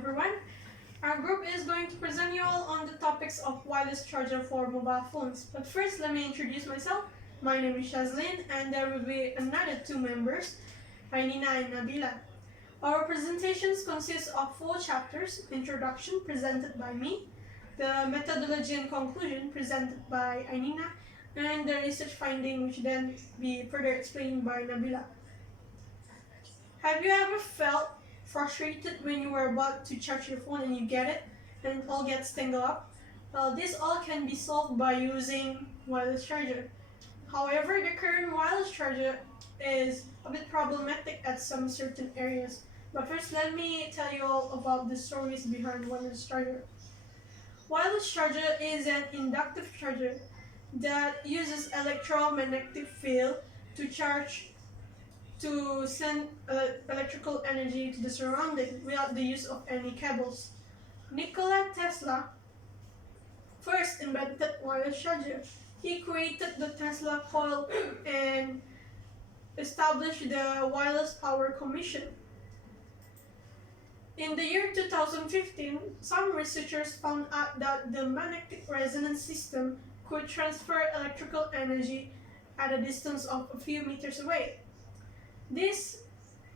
everyone. Our group is going to present you all on the topics of wireless charger for mobile phones. But first, let me introduce myself. My name is Shazleen, and there will be another two members, Ainina and Nabilah. Our presentations consist of 4 chapters: introduction presented by me, the methodology and conclusion presented by Ainina, and the research finding which then be further explained by Nabilah. Have you ever felt frustrated when you were about to charge your phone and you get it and it all gets tangled up? Well, this all can be solved by using wireless charger. However, the current wireless charger is a bit problematic at some certain areas. But first, let me tell you all about the stories behind wireless charger. Wireless charger is an inductive charger that uses electromagnetic field to send electrical energy to the surrounding without the use of any cables. Nikola Tesla first invented wireless charger. He created the Tesla coil and established the Wireless Power Commission. In the year 2015, some researchers found out that the magnetic resonance system could transfer electrical energy at a distance of a few meters away. This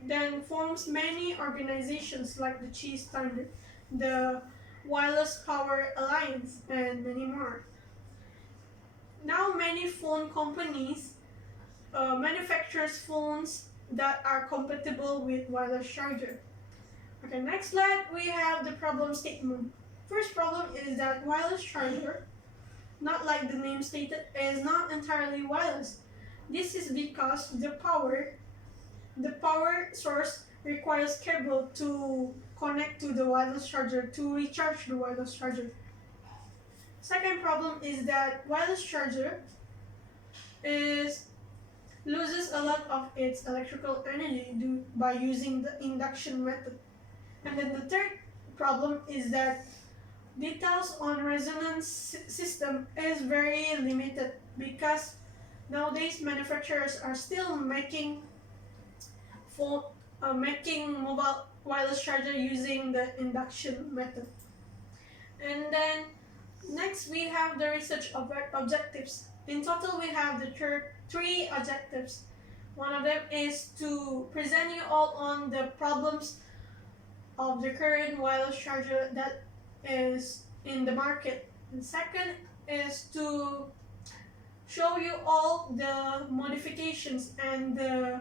then forms many organizations like the CHI Standard, the Wireless Power Alliance, and many more. Now many phone companies manufactures phones that are compatible with wireless charger. Okay, next slide we have the problem statement. First problem is that wireless charger, not like the name stated, is not entirely wireless. This is because the power source requires cable to connect to the wireless charger to recharge the wireless charger. Second problem is that wireless charger loses a lot of its electrical energy by using the induction method. And then the third problem is that details on resonance system is very limited because nowadays manufacturers are still making mobile wireless charger using the induction method. And then next we have the research objectives. In total we have the 3 objectives. One of them is to present you all on the problems of the current wireless charger that is in the market. And second is to show you all the modifications and the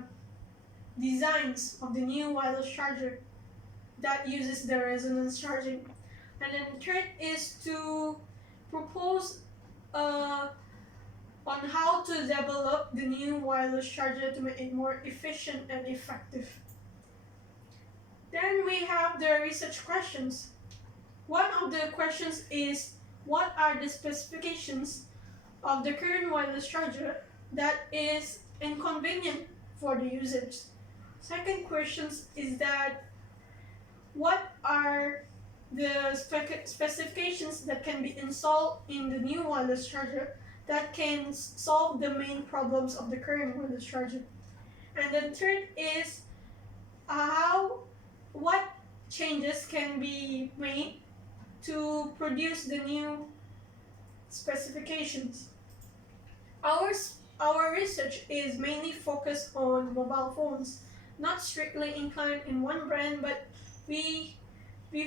designs of the new wireless charger that uses the resonance charging. And then third is to propose on how to develop the new wireless charger to make it more efficient and effective. Then we have the research questions. One of the questions is, what are the specifications of the current wireless charger that is inconvenient for the users? Second question is that, what are the specifications that can be installed in the new wireless charger that can solve the main problems of the current wireless charger? And then third is what changes can be made to produce the new specifications. Our research is mainly focused on mobile phones, not strictly inclined in one brand, but we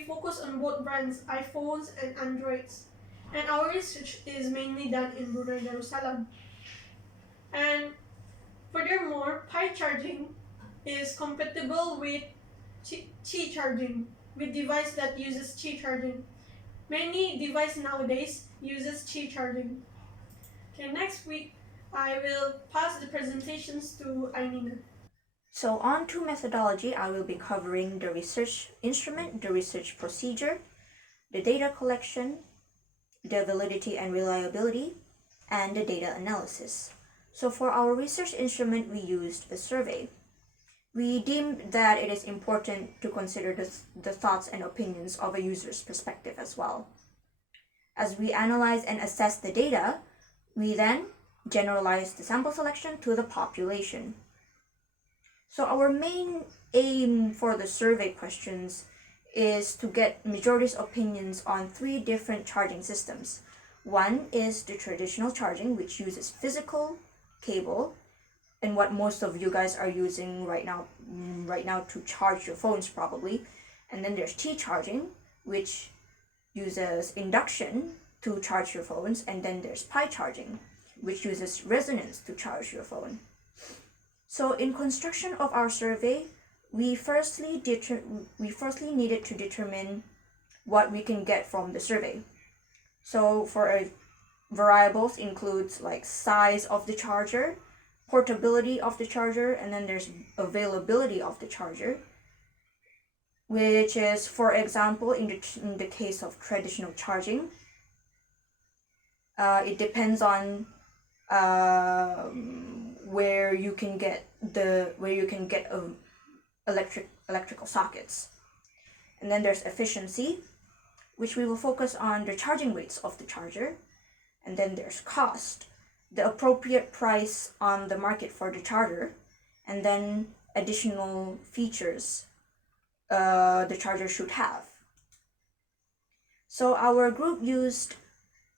focus on both brands, iPhones and Androids. And our research is mainly done in Brunei Darussalam. And furthermore, Pi charging is compatible with Qi charging, with device that uses Qi charging. Many devices nowadays uses Qi charging. Okay, next week I will pass the presentations to Ainina. So on to methodology, I will be covering the research instrument, the research procedure, the data collection, the validity and reliability, and the data analysis. So for our research instrument, we used a survey. We deemed that it is important to consider the thoughts and opinions of a user's perspective as well. As we analyze and assess the data, we then generalize the sample selection to the population. So our main aim for the survey questions is to get majority's opinions on 3 different charging systems. One is the traditional charging, which uses physical cable, and what most of you guys are using right now to charge your phones probably. And then there's T charging, which uses induction to charge your phones, and then there's pi charging, which uses resonance to charge your phone. So in construction of our survey, we firstly needed to determine what we can get from the survey. So for variables includes like size of the charger, portability of the charger, and then there's availability of the charger, which is, for example, in the case of traditional charging, it depends on where you can get electrical sockets. And then there's efficiency, which we will focus on the charging rates of the charger. And then there's cost, the appropriate price on the market for the charger, and then additional features the charger should have. So our group used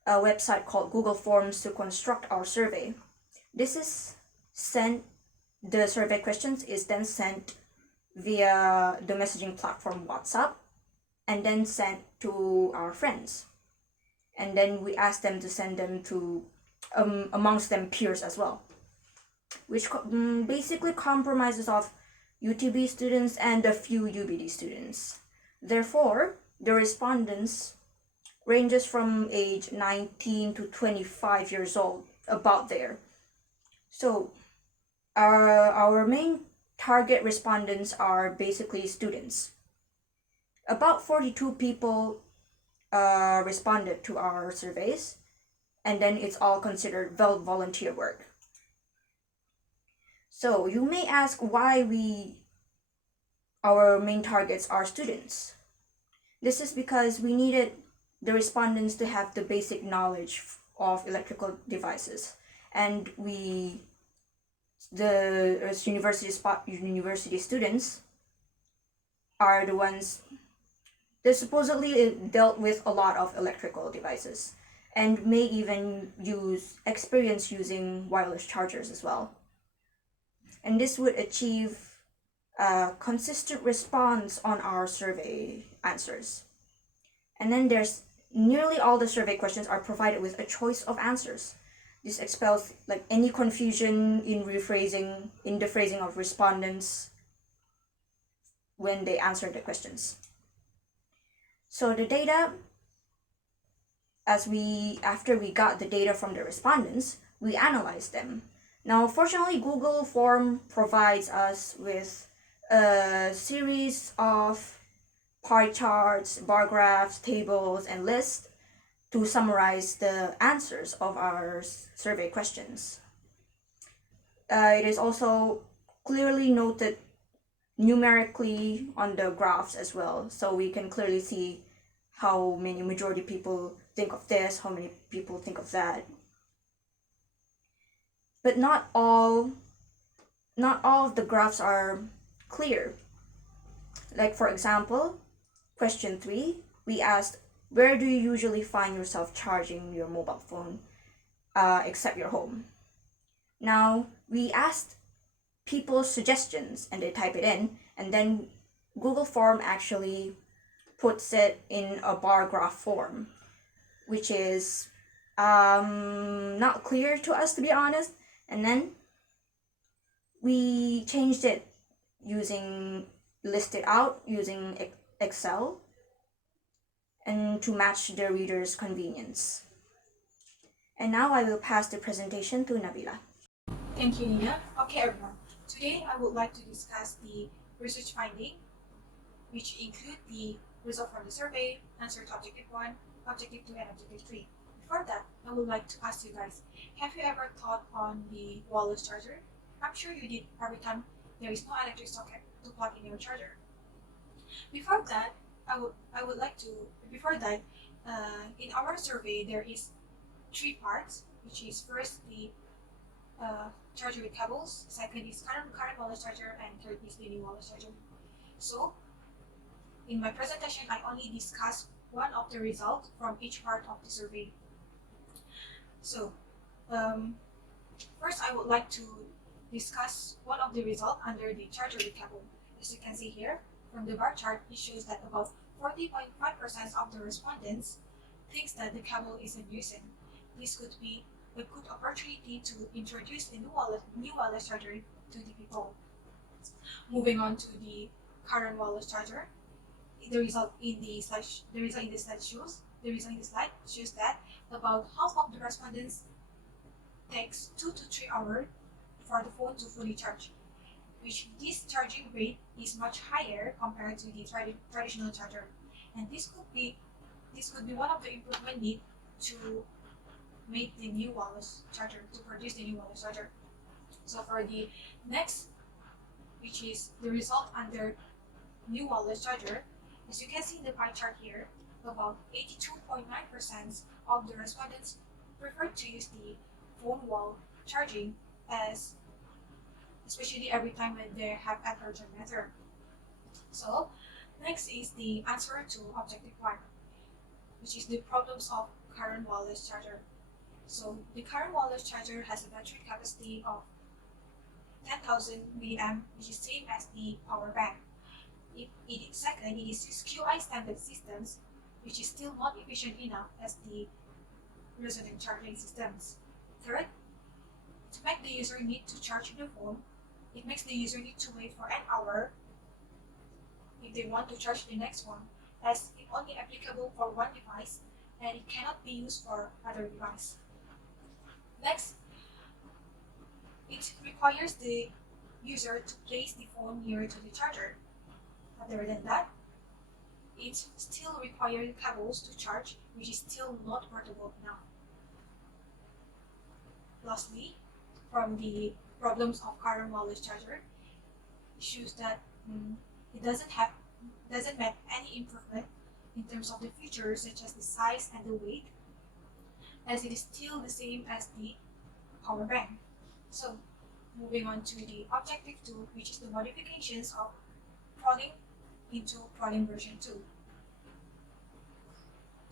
a website called Google Forms to construct our survey. The survey questions is then sent via the messaging platform WhatsApp, and then sent to our friends. And then we ask them to send them to amongst them peers as well, which basically compromises of UTB students and a few UBD students. Therefore, the respondents ranges from age 19 to 25 years old, about there. So our main target respondents are basically students. About 42 people responded to our surveys, and then it's all considered volunteer work. So you may ask why our main targets are students. This is because we needed the respondents to have the basic knowledge of electrical devices, and the university students are the ones that supposedly dealt with a lot of electrical devices and may even experience using wireless chargers as well. And this would achieve a consistent response on our survey answers. And then there's nearly all the survey questions are provided with a choice of answers. This expels like any confusion in the phrasing of respondents when they answer the questions. So the data, after we got the data from the respondents, we analyzed them. Now, fortunately, Google Form provides us with a series of pie charts, bar graphs, tables, and lists to summarize the answers of our survey questions. It is also clearly noted numerically on the graphs as well, so we can clearly see how many majority people think of this, how many people think of that. But not all of the graphs are clear. Like for example, question 3, we asked, where do you usually find yourself charging your mobile phone except your home? Now, we asked people's suggestions and they type it in, and then Google Form actually puts it in a bar graph form, which is not clear to us, to be honest. And then we changed it listed out using Excel and to match the reader's convenience. And now I will pass the presentation to Nabilah. Thank you, Nina. Okay, everyone. Today I would like to discuss the research finding, which include the result from the survey, answer to objective 1, objective 2, and objective 3. Before that, I would like to ask you guys, have you ever thought on the wireless charger? I'm sure you did every time there is no electric socket to plug in your charger. Before that, in our survey, there is 3 parts, which is first the charger with cables, second is current wireless charger, and third is linear wireless charger. So in my presentation, I only discuss one of the results from each part of the survey. So, first I would like to discuss one of the results under the charger with cable. As you can see here, from the bar chart, it shows that about 40.5% of the respondents thinks that the cable is a nuisance. This could be a good opportunity to introduce a new wireless charger to the people. Moving on to the current wireless charger, the result in the slide shows that about half of the respondents takes 2 to 3 hours for the phone to fully charge, which this charging rate is much higher compared to the traditional charger, and this could be one of the improvement need to make the new wireless charger, to produce the new wireless charger. So for the next, which is the result under new wireless charger, as you can see in the pie chart here, about 82.9% of the respondents prefer to use the phone while charging, as especially every time when they have an urgent matter. So next is the answer to objective 1, which is the problems of current wireless charger. So the current wireless charger has a battery capacity of 10,000 milliamp, which is same as the power bank. Second, it is QI standard systems, which is still not efficient enough as the resonant charging systems. Third, to make the user need to charge the phone, it makes the user need to wait for an hour if they want to charge the next one, as it only applicable for one device and it cannot be used for other device. Next, it requires the user to place the phone near to the charger. Other than that, it still requires cables to charge, which is still not portable enough. Lastly, from the problems of current wireless charger, it shows that it doesn't make any improvement in terms of the features such as the size and the weight, as it is still the same as the power bank. So moving on to the objective 2, which is the modifications of Prolink into Prolink version 2.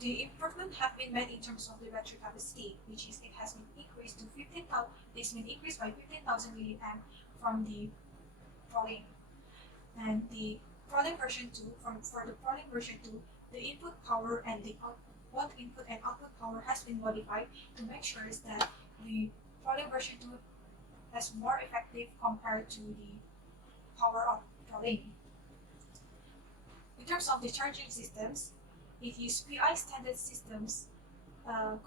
The improvement have been made in terms of the battery capacity, which is it has been increased to 15,000. This been increased by 15,000 milliamp from the Prolink, and the Prolink version 2. For the Prolink version 2, the input power and the both input and output power has been modified to make sure that the Prolink version 2 is more effective compared to the power of Prolink. In terms of the charging systems, it uses PI standard systems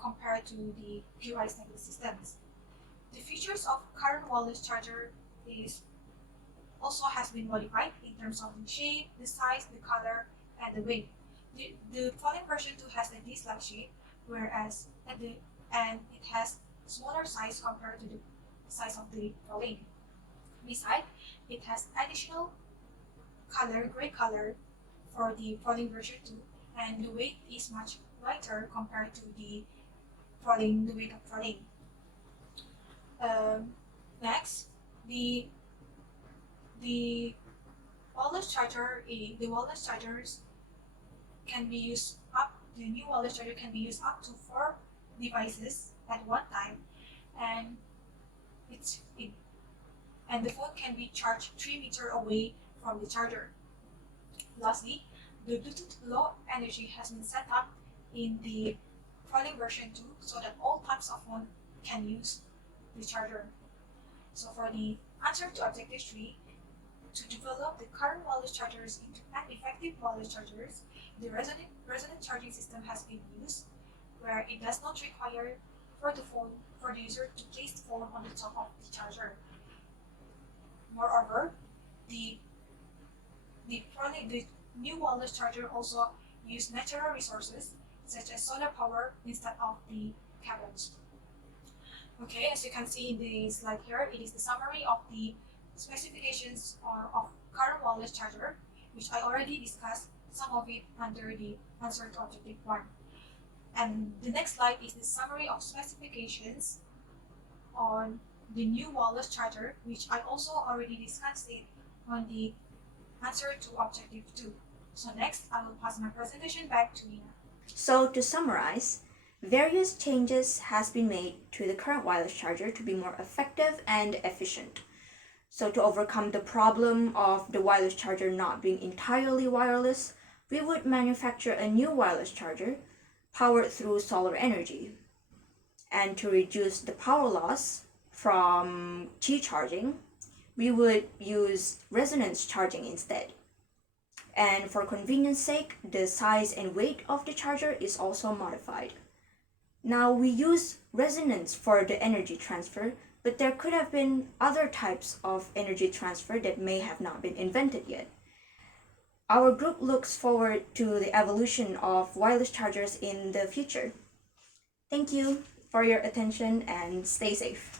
compared to the QI standard systems. The features of current wireless charger is also has been modified in terms of the shape, the size, the color, and the weight. The Prolink version 2 has a disc-like shape, whereas it has smaller size compared to the size of the Prolink. Besides, it has additional color, gray color, for the Prolink version 2, and the weight is much lighter compared to the weight of Prolink. Next, the wireless chargers can be used the new wireless charger can be used up to 4 devices at one time, and the phone can be charged 3 meters away from the charger. Lastly, the Bluetooth Low Energy has been set up in the Prolink version 2 so that all types of phone can use the charger. So for the answer to objective 3, to develop the current wireless chargers into an effective wireless chargers, the resonant charging system has been used, where it does not require for the user to place the phone on the top of the charger. Moreover, the new wireless charger also use natural resources such as solar power instead of the cables. Okay, as you can see in the slide here, it is the summary of the specifications of current wireless charger, which I already discussed some of it under the answer to objective 1. And the next slide is the summary of specifications on the new wireless charger, which I also already discussed it on the answer to objective 2. So next, I will pass my presentation back to Nina. So to summarize, various changes has been made to the current wireless charger to be more effective and efficient. So to overcome the problem of the wireless charger not being entirely wireless, we would manufacture a new wireless charger powered through solar energy. And to reduce the power loss from Qi charging, we would use resonance charging instead. And for convenience sake, the size and weight of the charger is also modified. Now we use resonance for the energy transfer, but there could have been other types of energy transfer that may have not been invented yet. Our group looks forward to the evolution of wireless chargers in the future. Thank you for your attention and stay safe.